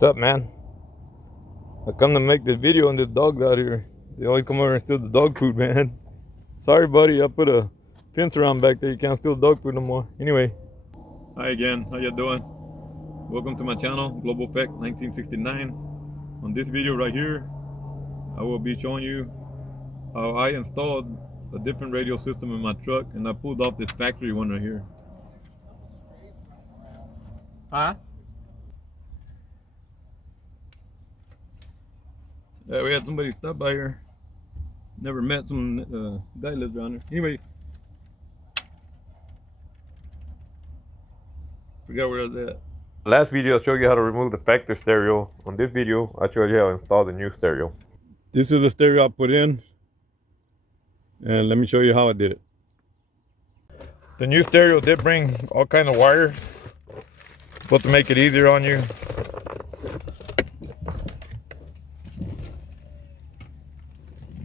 What's up, man? I come to make this video and the dogs out here. They always come over and steal the dog food, man. Sorry, buddy. I put a fence around back there. You can't steal dog food no more. Anyway. Hi again. How you doing? Welcome to my channel, Global Effect 1969. On this video right here, I will be showing you how I installed a different radio system in my truck, and I pulled off this factory one right here. Huh? Yeah, we had somebody stop by here. Never met some guy lives around here. Anyway, forgot where I was at. Last video I showed you how to remove the factory stereo. On this video, I showed you how to install the new stereo. This is the stereo I put in, and let me show you how I did it. The new stereo did bring all kinds of wires, supposed to make it easier on you.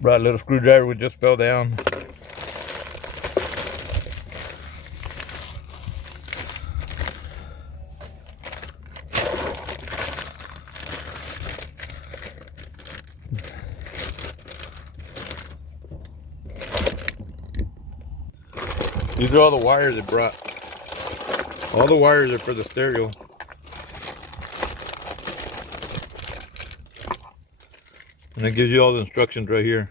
Brought a little screwdriver, which just fell down. These are all the wires it brought. All the wires are for the stereo. And it gives you all the instructions right here.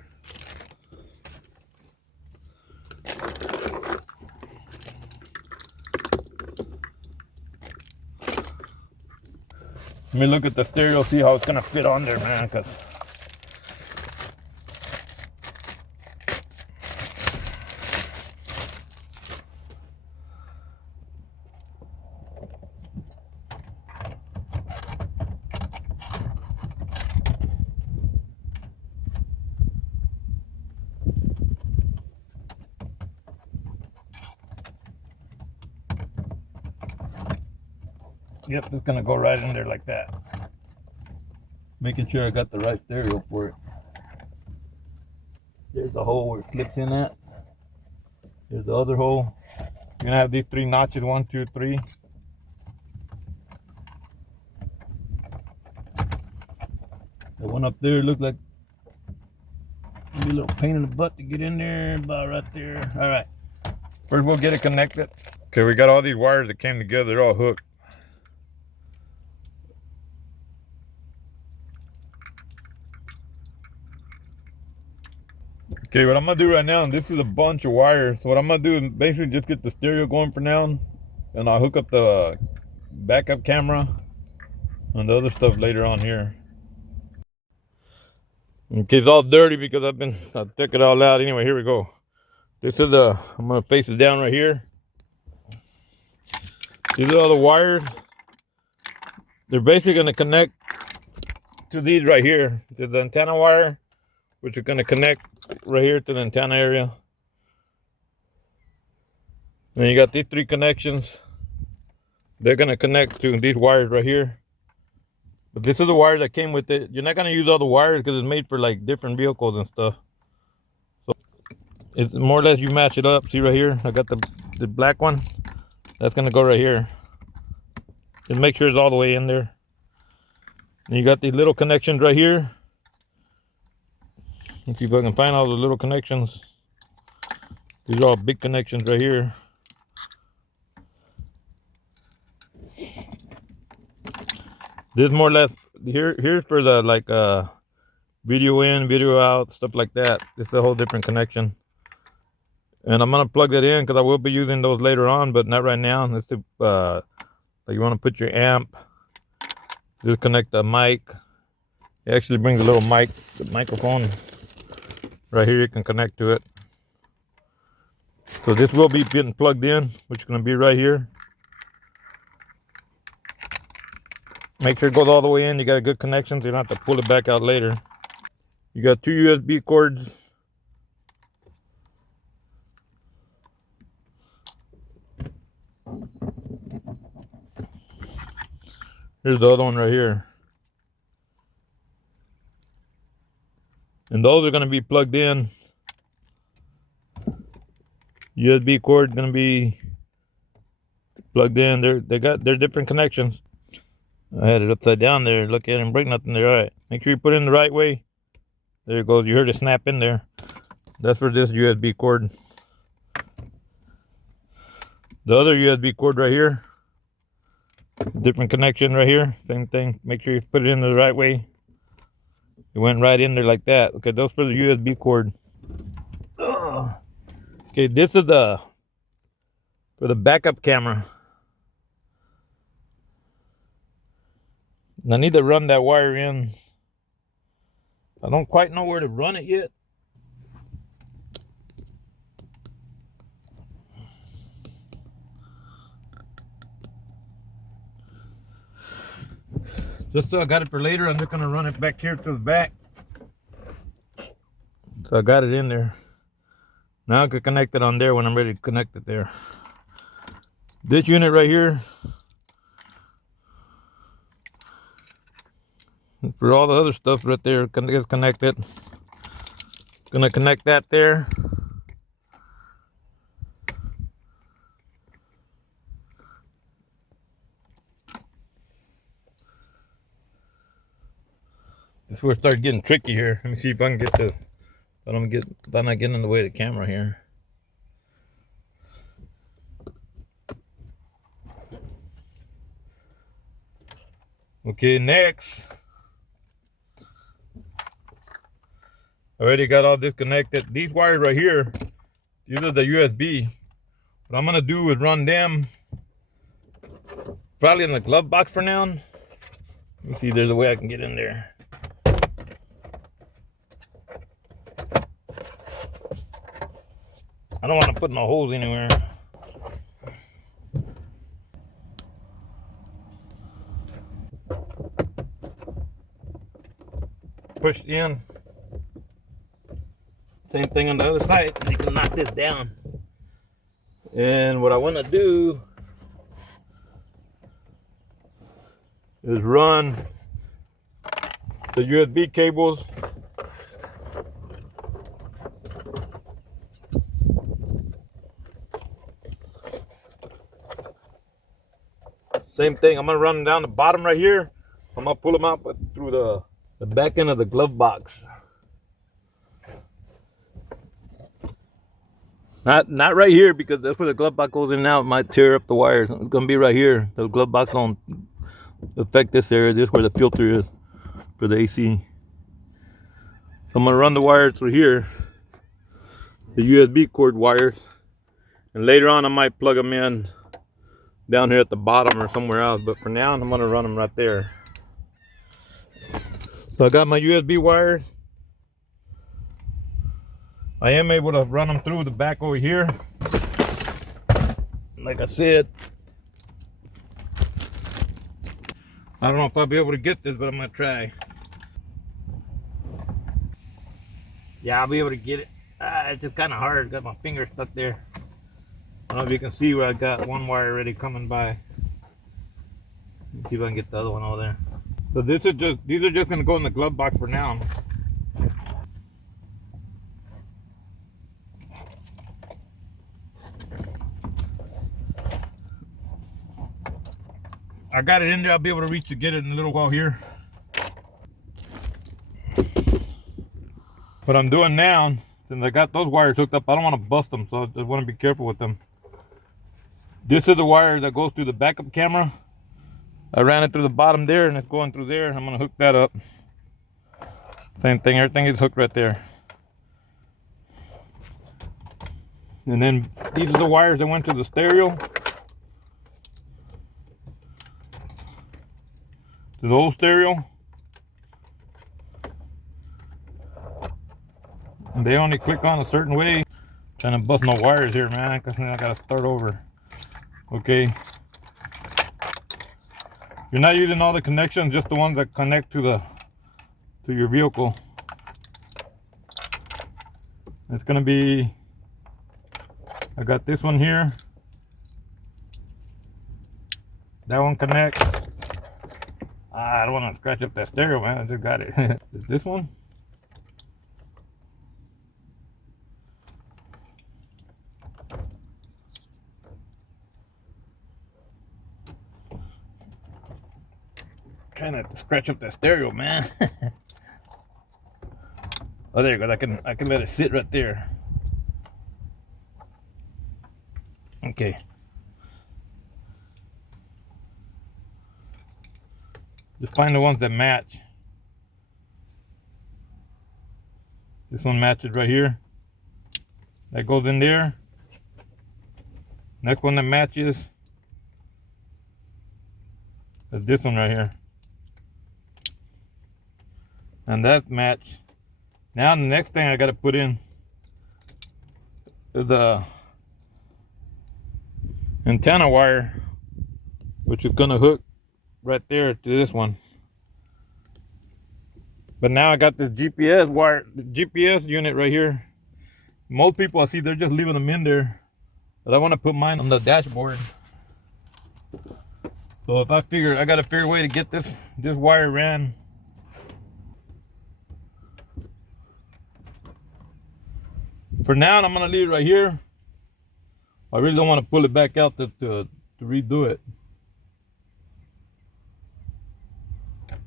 Let me look at the stereo, see how it's gonna fit on there, man, because yep, it's gonna go right in there like that. Making sure I got the right stereo for it. There's the hole where it slips in at. There's the other hole. You're gonna have these three notches, 1, 2, 3. The one up there looked like maybe a little pain in the butt to get in there, about right there. All right, first we'll get it connected. Okay, we got all these wires that came together, they're all hooked. Okay, what I'm gonna do right now, and this is a bunch of wires. So what I'm gonna do is basically just get the stereo going for now, and I'll hook up the backup camera and the other stuff later on here. Okay, it's all dirty because I took it all out. Anyway, here we go. This is I'm gonna face it down right here. These are all the wires. They're basically gonna connect to these right here. To the antenna wire, which are gonna connect right here to the antenna area. Then you got these three connections. They're gonna connect to these wires right here. But this is the wire that came with it. You're not gonna use all the wires because it's made for like different vehicles and stuff. So it's more or less you match it up. See right here, I got the black one. That's gonna go right here. Just make sure it's all the way in there. And you got these little connections right here. Let's see if I can find all the little connections. These are all big connections right here. This more or less here's for the like video in, video out, stuff like that. This is a whole different connection. And I'm gonna plug that in because I will be using those later on, but not right now. Let's do you want to put your amp. Just connect the mic. It actually brings a little mic, the microphone. Right here you can connect to it. So this will be getting plugged in, which is going to be right here. Make sure it goes all the way in. You got a good connection so you don't have to pull it back out later. You got 2 USB cords. Here's the other one right here. And those are going to be plugged in. USB cord going to be plugged in. They're different connections. I had it upside down there. Look at it and break nothing there. All right. Make sure you put it in the right way. There it goes. You heard it snap in there. That's for this USB cord. The other USB cord right here. Different connection right here. Same thing. Make sure you put it in the right way. It went right in there like that. Okay, those for the USB cord. Ugh. Okay, this is for the backup camera. And I need to run that wire in. I don't quite know where to run it yet. Just so I got it for later, I'm just gonna run it back here to the back. So I got it in there. Now I can connect it on there when I'm ready to connect it there. This unit right here, for all the other stuff right there, is connected. Gonna connect that there. This is where it started getting tricky here. Let me see if I can get the, I'm not getting in the way of the camera here. Okay, next. Already got all disconnected. These wires right here, these are the USB. What I'm gonna do is run them probably in the glove box for now. Let me see if there's a way I can get in there. I don't want to put no holes anywhere. Push in. Same thing on the other side. You can knock this down. And what I want to do is run the USB cables same thing. I'm gonna run them down the bottom right here. I'm gonna pull them out through the back end of the glove box. Not right here, because that's where the glove box goes in and out. It might tear up the wires. It's gonna be right here. The glove box don't affect this area. This is where the filter is for the AC. So I'm gonna run the wires through here, the USB cord wires, and later on I might plug them in down here at the bottom or somewhere else. But for now, I'm gonna run them right there. So I got my USB wires. I am able to run them through the back over here. Like I said, I don't know if I'll be able to get this, but I'm gonna try. Yeah, I'll be able to get it. It's just kind of hard. Got my finger stuck there. I don't know if you can see where I got one wire already coming by. Let's see if I can get the other one over there. So these are just gonna go in the glove box for now. I got it in there. I'll be able to reach to get it in a little while here. What I'm doing now, since I got those wires hooked up, I don't want to bust them, so I just want to be careful with them. This is the wire that goes through the backup camera. I ran it through the bottom there, and it's going through there. I'm gonna hook that up. Same thing, everything is hooked right there. And then these are the wires that went to the stereo. To the old stereo. And they only click on a certain way. Trying to bust no wires here, man, because I gotta start over. Okay. You're not using all the connections, just the ones that connect to your vehicle. It's gonna be, I got this one here. That one connects. I don't want to scratch up that stereo, man. I just got it. Is this one? Trying not to scratch up that stereo, man. Oh, there you go. I can let it sit right there. Okay. Just find the ones that match. This one matches right here. That goes in there. Next one that matches is this one right here. And that's matched. Now the next thing I gotta put in is the antenna wire, which is gonna hook right there to this one. But now I got this GPS wire, the GPS unit right here. Most people I see, they're just leaving them in there, but I want to put mine on the dashboard. So if I figure I got to figure a way to get this wire ran. For now, I'm gonna leave it right here. I really don't want to pull it back out to redo it.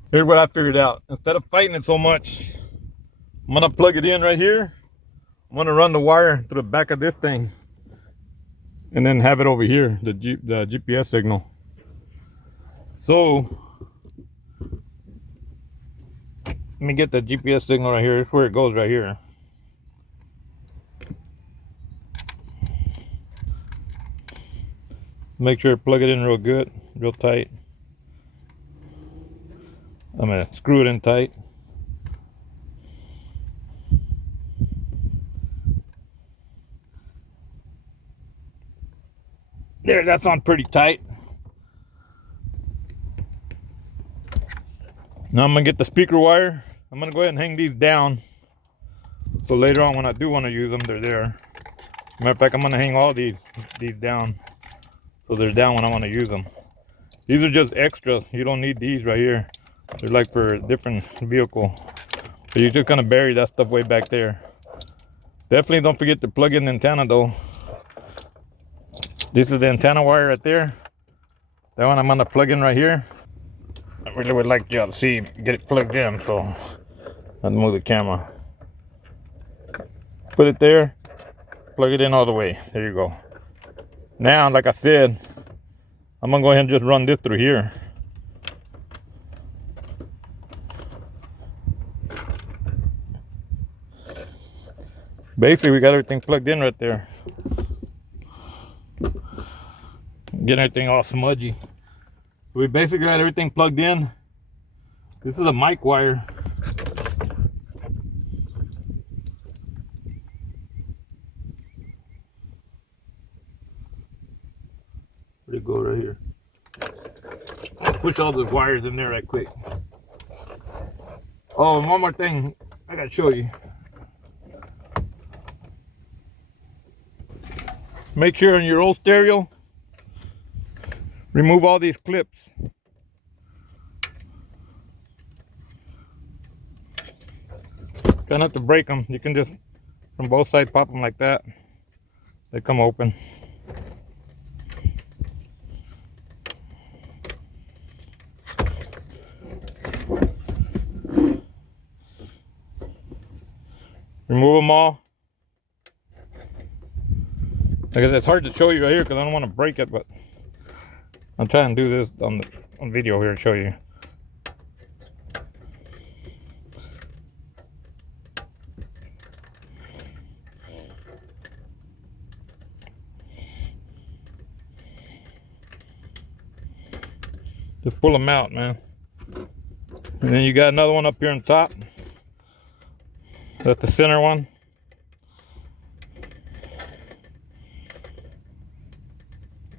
Here's what I figured out. Instead of fighting it so much, I'm gonna plug it in right here. I'm gonna run the wire through the back of this thing, and then have it over here, the GPS signal. So let me get the GPS signal right here. It's where it goes right here. Make sure to plug it in real good, real tight. I'm gonna screw it in tight. There, that's on pretty tight. Now I'm gonna get the speaker wire. I'm gonna go ahead and hang these down, so later on when I do want to use them, they're there. Matter of fact, I'm gonna hang all these down, so they're down when I want to use them. These are just extras. You don't need these right here. They're like for a different vehicle. So you're just gonna bury that stuff way back there. Definitely don't forget to plug in the antenna though. This is the antenna wire right there. That one I'm gonna plug in right here. I really would like y'all to see, get it plugged in, so I'll move the camera. Put it there, plug it in all the way. There you go. Now, like I said, I'm gonna go ahead and just run this through here. Basically, we got everything plugged in right there. Getting everything all smudgy. We basically got everything plugged in. This is a mic wire. Where'd it go? Right here. I'll push all those wires in there right quick. Oh, and one more thing I gotta show you. Make sure in your old stereo, remove all these clips. Try not to break them. You can just, from both sides, pop them like that. They come open. Remove them all. I guess it's hard to show you right here because I don't want to break it, but I'm trying to do this on video here to show you. Just pull them out, man. And then you got another one up here on top. That's the center one.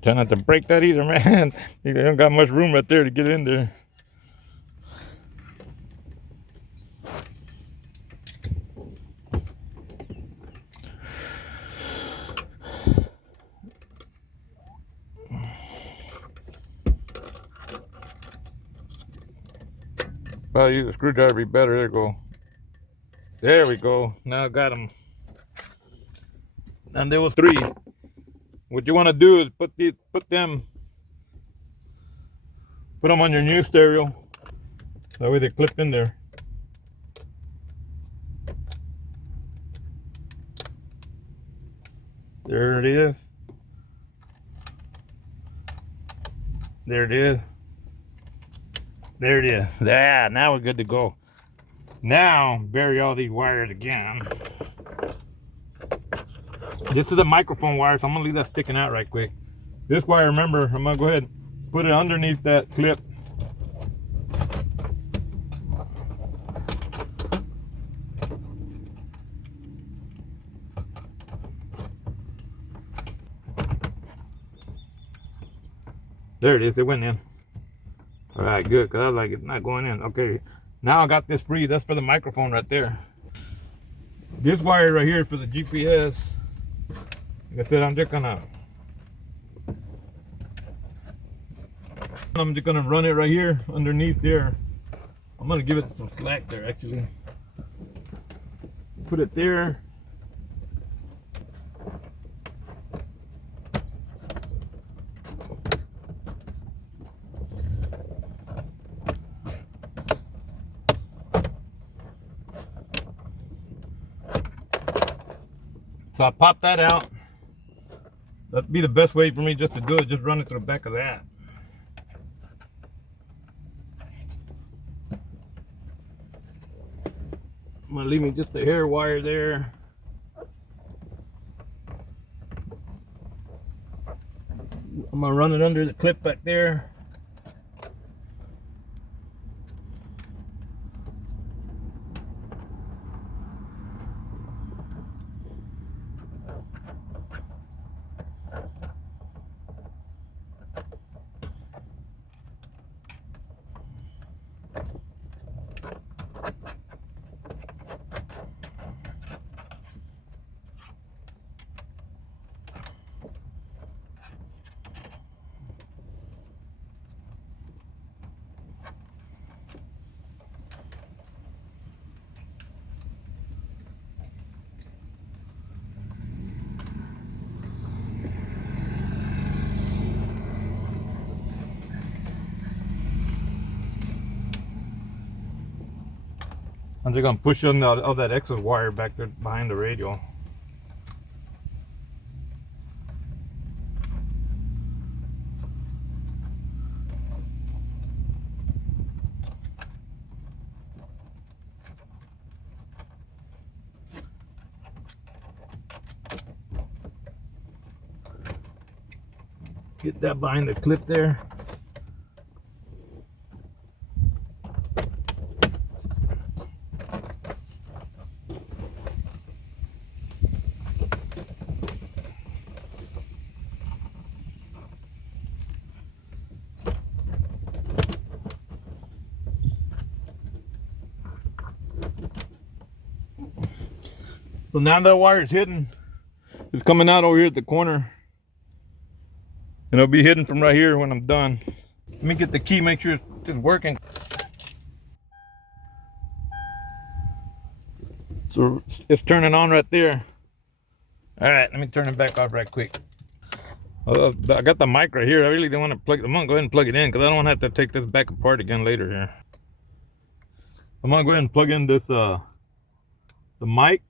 Try not to break that either, man. You don't got much room right there to get in there. I'll use a screwdriver, be better. There we go. There we go. Now I got them. And there was 3. What you want to do is put them on your new stereo. That way they clip in there. There it is. There it is. There it is. Yeah, now we're good to go. Now, bury all these wires again. This is the microphone wire, so I'm gonna leave that sticking out right quick. This wire, remember, I'm gonna go ahead and put it underneath that clip. There it is, it went in. All right, good, because I was like, it's not going in. Okay, now I got this free. That's for the microphone right there. This wire right here is for the GPS. Like I said, I'm just gonna run it right here underneath there. I'm gonna give it some slack there, actually. Put it there. So I pop that out. That'd be the best way for me just to do it. Just run it to the back of that. I'm gonna leave me just the hair wire there. I'm gonna run it under the clip back there. I'm just gonna push on all that excess wire back there behind the radio. Get that behind the clip there. So now that wire is hidden, it's coming out over here at the corner. And it'll be hidden from right here when I'm done. Let me get the key, make sure it's working. So it's turning on right there. All right, let me turn it back off right quick. I got the mic right here. I really don't want to plug it. I'm gonna go ahead and plug it in because I don't want to have to take this back apart again later here. I'm gonna go ahead and plug in this the mic.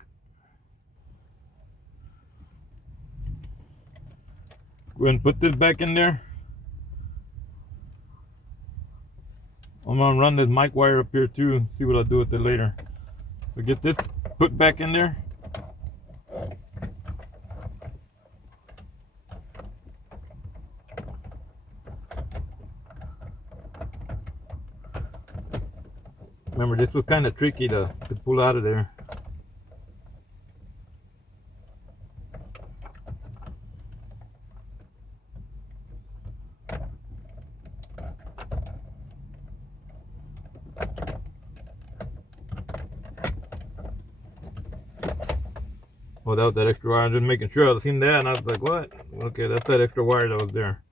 Go ahead and put this back in there. I'm gonna run this mic wire up here too. See what I'll do with it later. So get this put back in there. Remember, this was kind of tricky to pull out of there. Without that extra wire, I'm just making sure. I seen that and I was like, what? Okay, that's that extra wire that was there.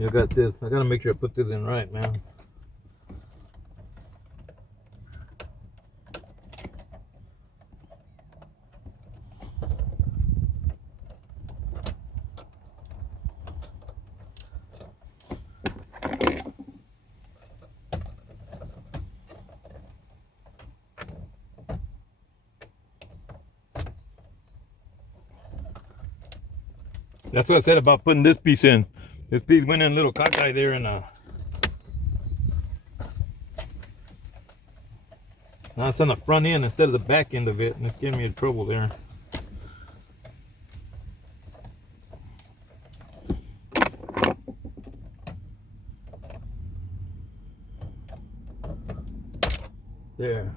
see, I got this. I gotta make sure I put this in right, man. That's what I said about putting this piece in. This piece went in a little cockeye there, and now it's on the front end instead of the back end of it, and it's giving me trouble there. There.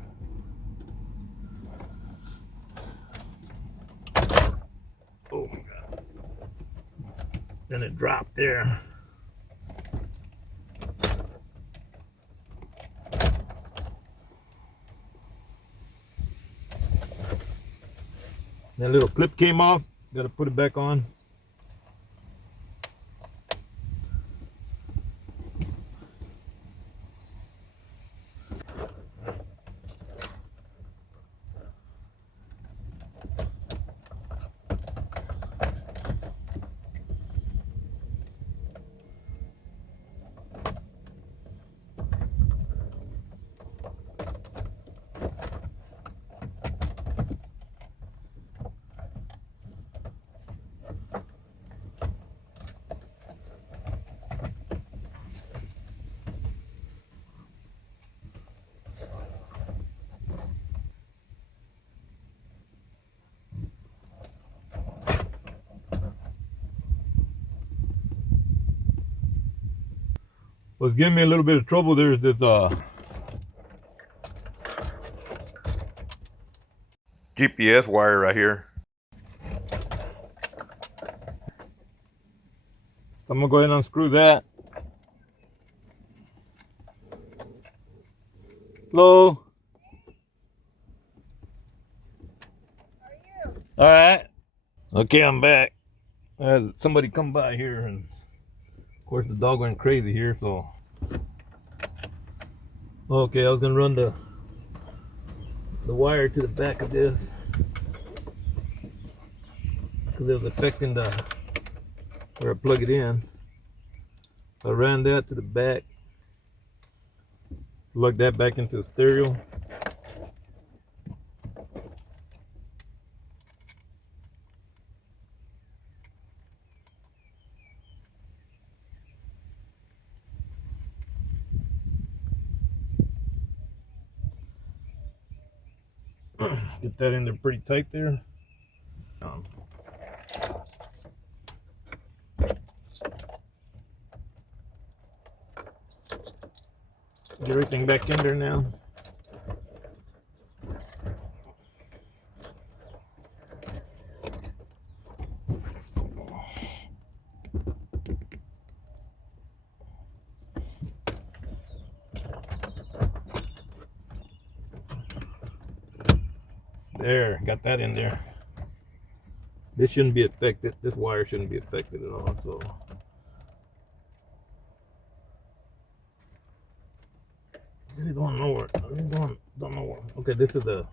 Oh my God. Then it dropped there. That little clip came off. Got to put it back on. What's giving me a little bit of trouble there is this GPS wire right here. I'm gonna go ahead and unscrew that. Hello. How are you? All right. Okay, I'm back. Somebody come by here, and of course the dog went crazy here. So, okay, I was gonna run the wire to the back of this because it was affecting where I plug it in. I ran that to the back, plug that back into the stereo. Get that in there pretty tight there. Get everything back in there now. There, got that in there. This shouldn't be affected. This wire shouldn't be affected at all. So, really don't know where. I really don't know where. Okay, this is the.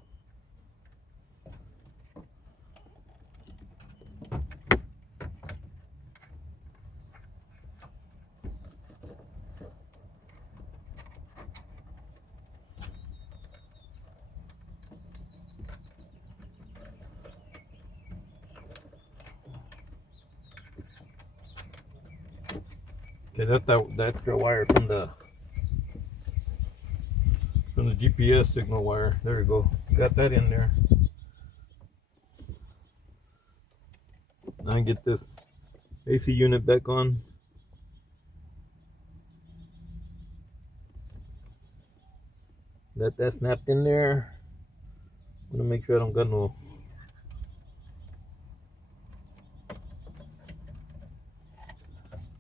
Okay, that's the extra wire from the GPS signal wire. There we go. Got that in there. Now I can get this AC unit back on. That snapped in there. I'm gonna make sure I don't got no.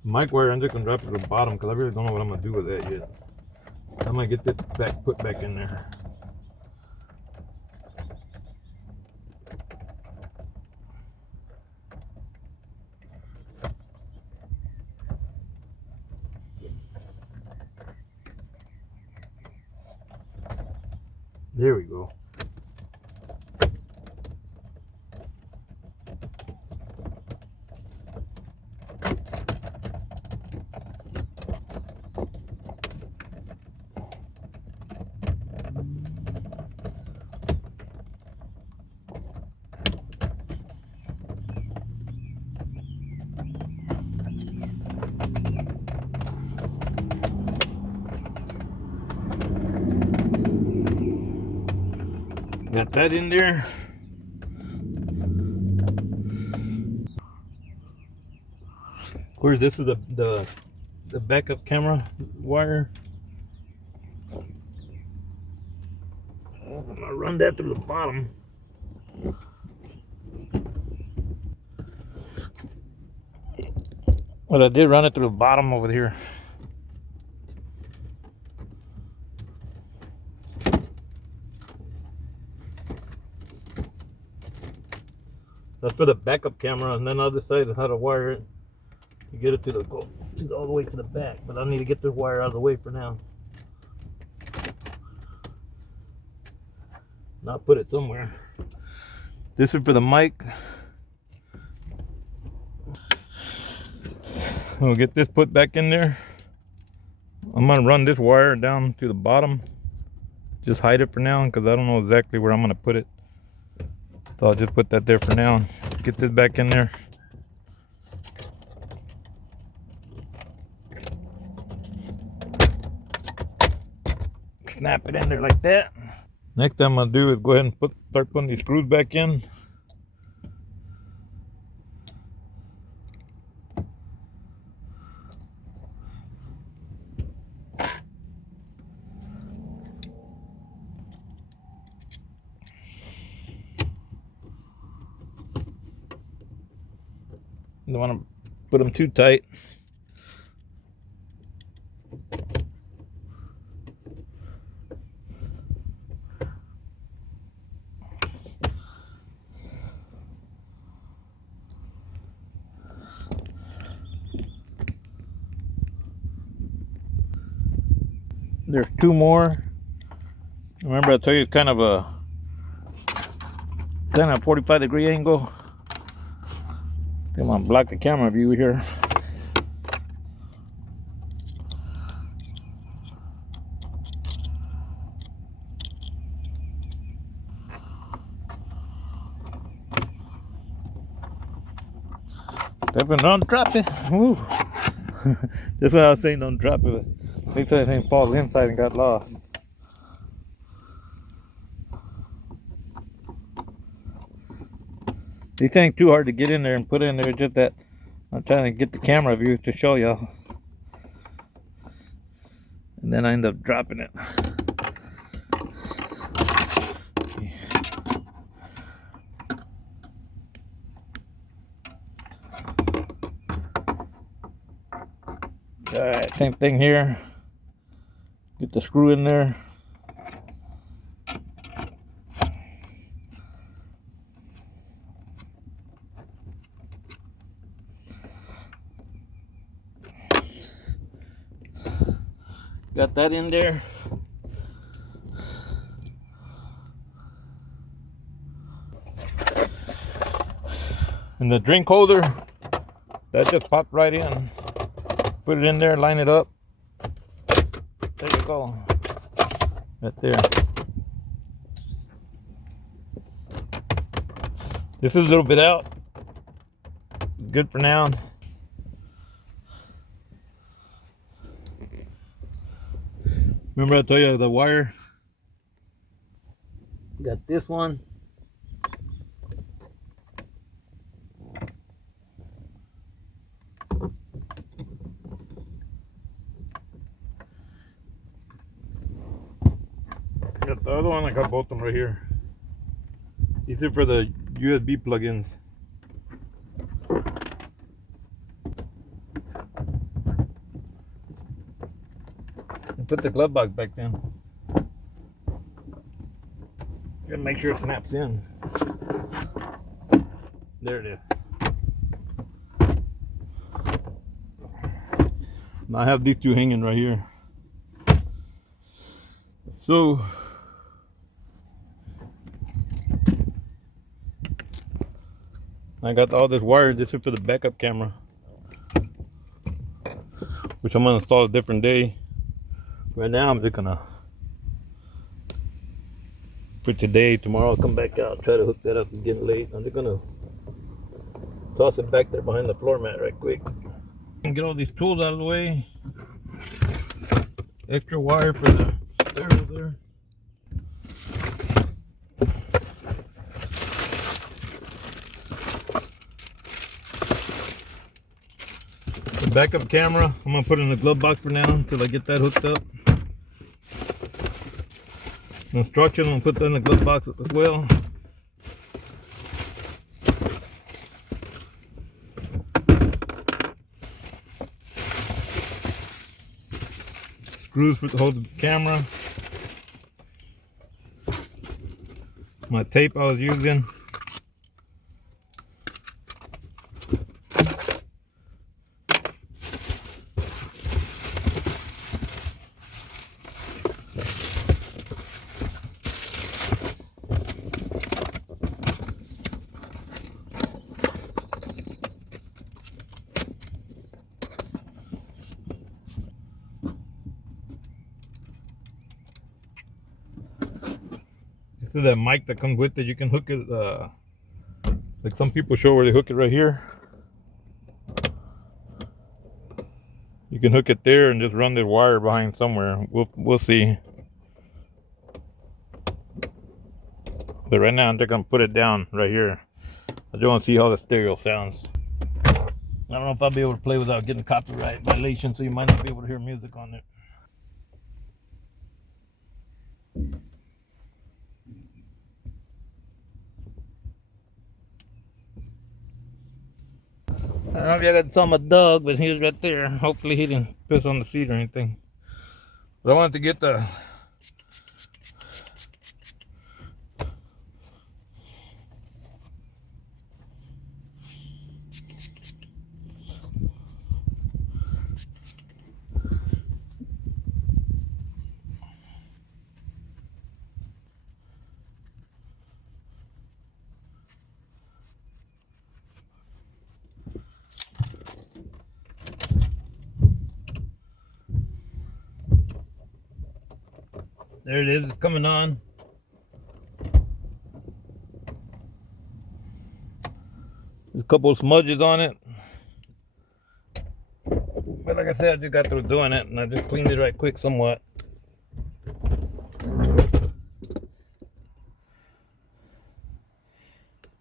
Mic wire, I'm just gonna drop it to the bottom because I really don't know what I'm gonna do with that yet. I'm gonna get this put back in there. There we go. Got that in there. Of course, this is the backup camera wire. I'm gonna run that through the bottom. Well, I did run it through the bottom over here. That's for the backup camera, and then I'll decide how to wire it to get it to the all the way to the back. But I need to get this wire out of the way for now. Not put it somewhere. This is for the mic. We'll get this put back in there. I'm gonna run this wire down to the bottom. Just hide it for now because I don't know exactly where I'm gonna put it. So I'll just put that there for now. Get this back in there. Snap it in there like that. Next thing I'm gonna do is go ahead and start putting these screws back in. Don't want to put them too tight. There's two more. Remember I told you it's kind of a 45-degree angle. I'm gonna block the camera view here. Stepping, don't drop it. Woo. That's what I was saying, don't drop it. Make sure that thing falls inside and got lost. These ain't too hard to get in there and put in there, just that I'm trying to get the camera view to show y'all. And then I end up dropping it. Okay. Alright, same thing here. Get the screw in there. Got that in there. And the drink holder, that just popped right in. Put it in there, line it up. There you go. Right there. This is a little bit out. Good for now. Remember I told you the wire? Got this one. Got the other one, I got both of them right here. These are for the USB plugins. Put the glove box back in. Gotta make sure it snaps in. There it is. Now I have these two hanging right here. So I got all this wire. This is for the backup camera, which I'm gonna install a different day. Right now, I'm just gonna for today. Tomorrow, I'll come back out, try to hook that up. It's getting late. I'm just gonna toss it back there behind the floor mat right quick. And get all these tools out of the way. Extra wire for the stereo there. The backup camera, I'm gonna put it in the glove box for now until I get that hooked up. The instruction, I'm gonna put that in the glove box as well. Screws to hold the camera. My tape I was using. This is that mic that comes with it. You can hook it, like some people show where they hook it right here. You can hook it there and just run the wire behind somewhere. We'll see. But right now I'm just gonna put it down right here. I just want to see how the stereo sounds. I don't know if I'll be able to play without getting copyright violation, so you might not be able to hear music on it. I don't know if y'all got saw my dog, but he was right there. Hopefully he didn't piss on the seat or anything. But I wanted to get the there it is, it's coming on. There's a couple of smudges on it. But like I said, I just got through doing it and I just cleaned it right quick somewhat.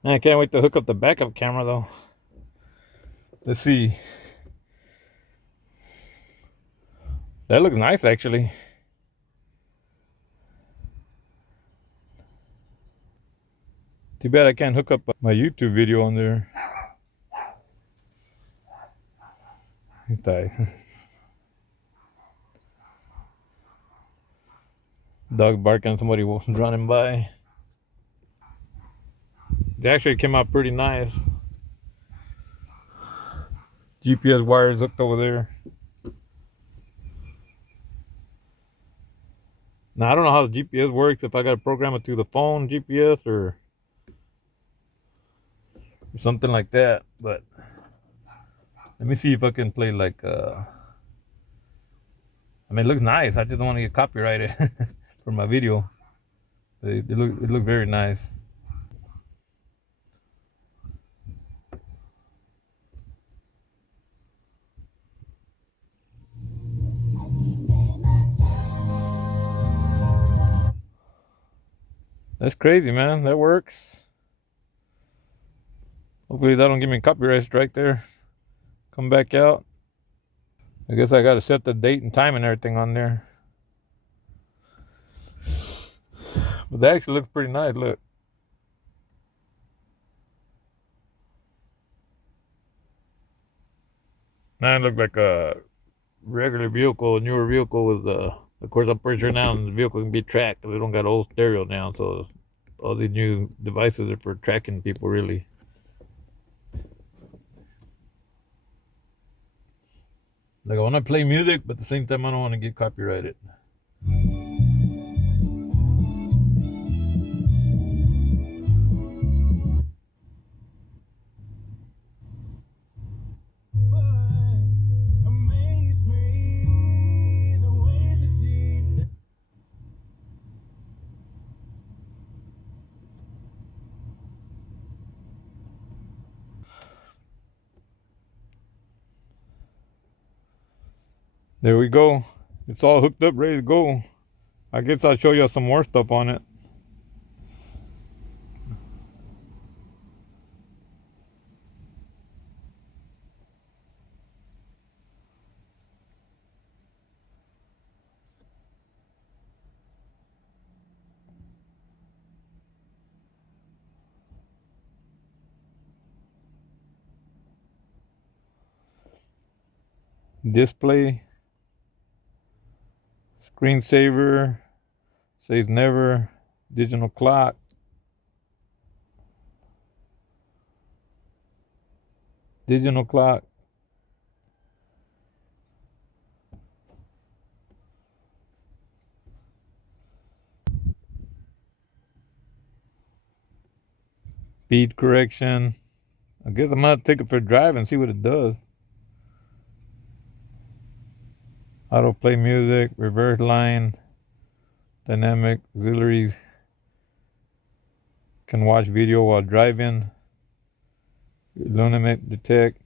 Man, I can't wait to hook up the backup camera though. Let's see. That looks nice actually. Too bad I can't hook up my YouTube video on there. Dog barking, somebody was running by. It actually came out pretty nice. GPS wires hooked over there. Now I don't know how the GPS works, if I gotta program it through the phone GPS or something like that, but let me see if I can play like I mean, it looks nice. I just don't want to get copyrighted for my video. It look very nice. That's crazy, man. That works. Hopefully that don't give me a copyright strike there. Come back out. I guess I gotta set the date and time and everything on there. But that actually looks pretty nice, look. Now it looks like a regular vehicle, a newer vehicle with of course I'm pretty sure now the vehicle can be tracked. We don't got old stereo now, so all these new devices are for tracking people really. Like I want to play music, but at the same time I don't want to get copyrighted. There we go. It's all hooked up, ready to go. I guess I'll show you some more stuff on it. Display, screensaver, says never, digital clock, digital clock, speed correction. I guess I'm gonna take it for a drive and see what it does. Auto play music, reverse line, dynamic, auxiliary, can watch video while driving, illuminate, detect.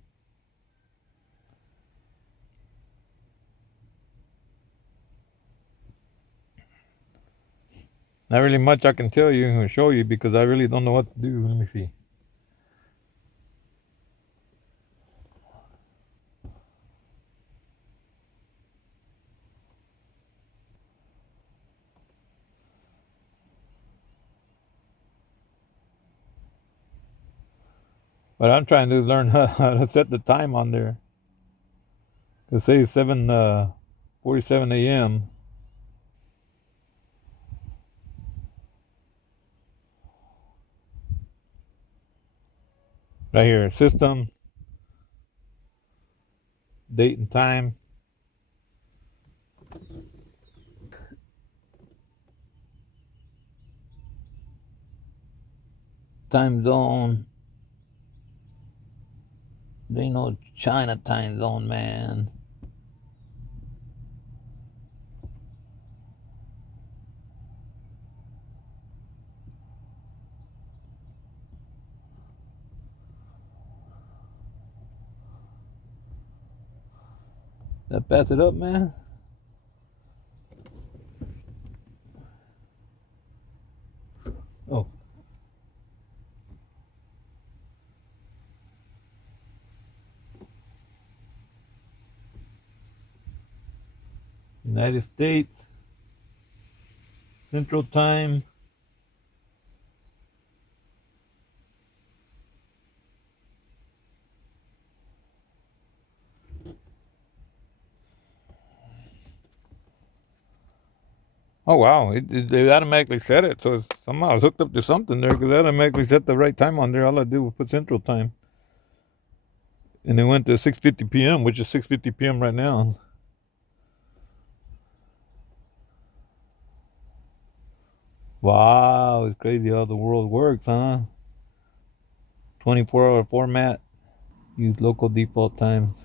Not really much I can tell you and show you because I really don't know what to do. Let me see. But I'm trying to learn how to set the time on there. It says 7:47 a.m. Right here, system, date and time. Time zone. There ain't no China time zone, man. Did I pass it up, man? Oh. United States, Central Time. Oh wow, it automatically set it, so somehow it's hooked up to something there because it automatically set the right time on there. All I did was put Central Time, and it went to 6:50 p.m., which is 6:50 p.m. right now. Wow, it's crazy how the world works, huh? 24-hour format. Use local default times.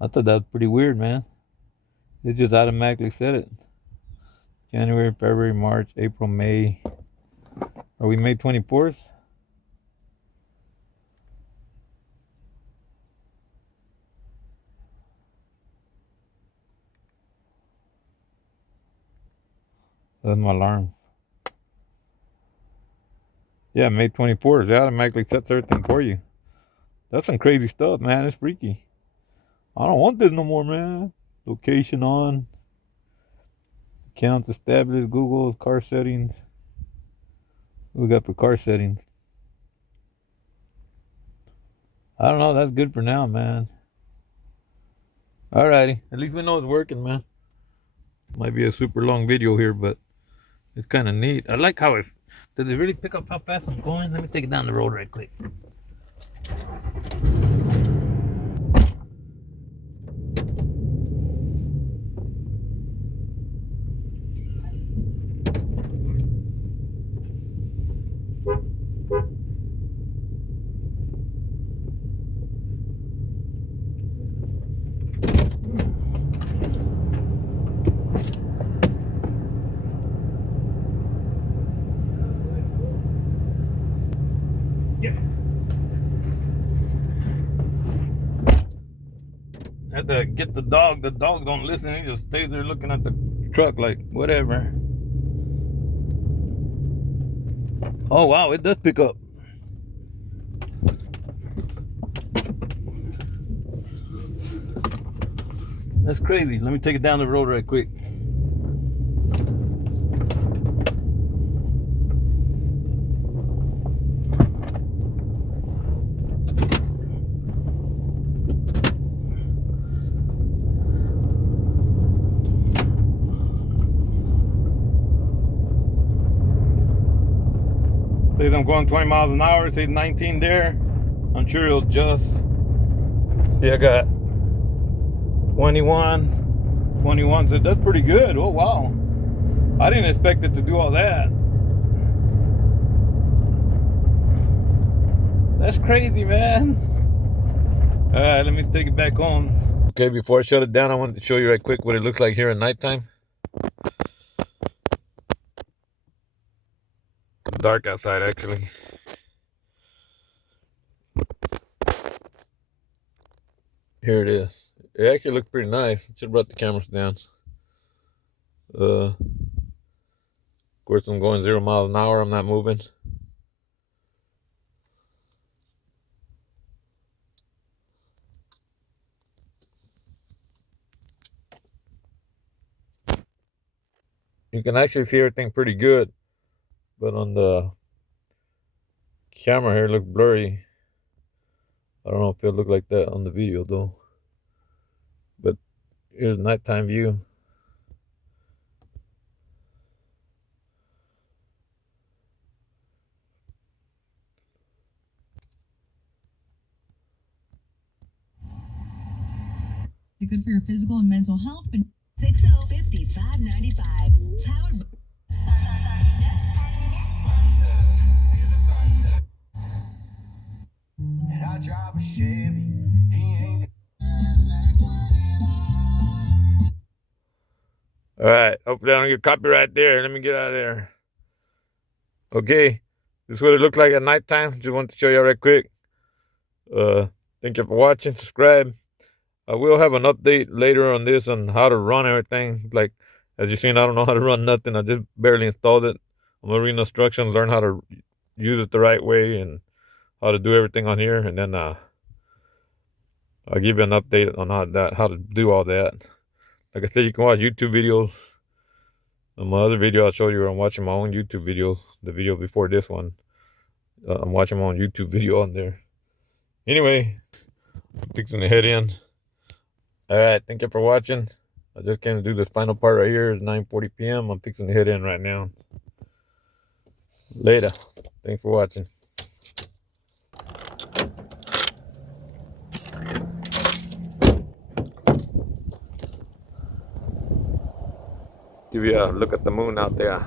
I thought that was pretty weird, man. It just automatically set it. January, February, March, April, May. Are we May 24th? That's my alarm. Yeah, May 24th. It automatically sets everything for you. That's some crazy stuff, man. It's freaky. I don't want this no more, man. Location on. Accounts established. Google car settings. What we got for car settings? I don't know. That's good for now, man. Alrighty. At least we know it's working, man. Might be a super long video here, but it's kind of neat. I like how it. Does it really pick up how fast I'm going? Let me take it down the road right quick. get the dog don't listen. He just stays there looking at the truck like whatever. Oh wow, it does pick up. That's crazy. Let me take it down the road right quick. Says I'm going 20 miles an hour. It says 19 there. I'm sure it'll adjust. See, I got 21. So that's pretty good. Oh wow. I didn't expect it to do all that. That's crazy, man. All right, let me take it back on. Okay, before I shut it down, I wanted to show you right quick what it looks like here at nighttime. Dark outside, actually. Here it is. It actually looks pretty nice. I should have brought the cameras down. Of course, I'm going 0 miles an hour. I'm not moving. You can actually see everything pretty good, but on the camera here, it looks blurry. I don't know if it'll look like that on the video though. But here's a nighttime view. Good for your physical and mental health, but 605595 powered. And I drive a Chevy. All right, hopefully I don't get copyright there. Let me get out of there. Okay, this is what it looks like at nighttime. Just wanted to show you right quick. Thank you for watching. Subscribe. I will have an update later on this on how to run everything. Like, as you've seen, I don't know how to run nothing. I just barely installed it. I'm gonna read the instructions, learn how to use it the right way, and how to do everything on here. And then I'll give you an update on how to do all that. Like I said, you can watch YouTube videos. On my other video, I'll show you where I'm watching my own YouTube videos. The video before this one, I'm watching my own YouTube video on there. Anyway, I'm fixing to head in. All right, thank you for watching. I just came to do this final part right here. It's 9:40 p.m. I'm fixing to head in right now. Later. Thanks for watching. Give you a look at the moon out there.